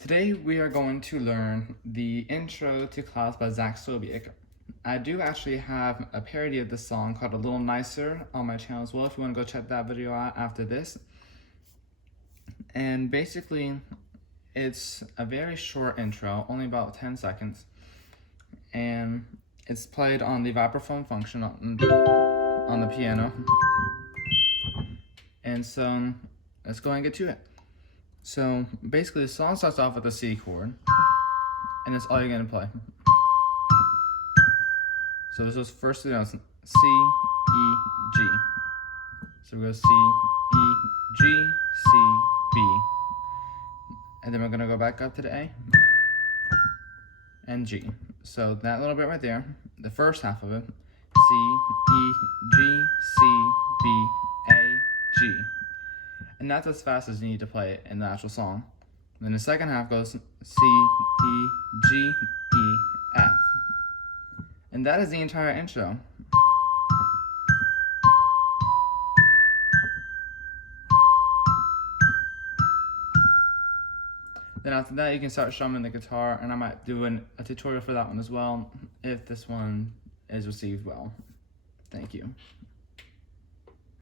Today we are going to learn the intro to Clouds by Zach Sobiech. I do actually have a parody of this song called A Little Nicer on my channel as well if you want to go check that video out after this. And basically it's a very short intro, only about 10 seconds. And it's played on the vibraphone function on the piano. And so let's go and get to it. So basically the song starts off with a C chord, and that's all you're gonna play. So this was first three notes, C, E, G. So we go C, E, G, C, B. And then we're gonna go back up to the A and G. So that little bit right there, the first half of it, C, E, G, C, B, A, G. And that's as fast as you need to play it in the actual song. Then the second half goes C, E, G, E, F. And that is the entire intro. Then after that you can start strumming the guitar, and I might do a tutorial for that one as well if this one is received well. Thank you.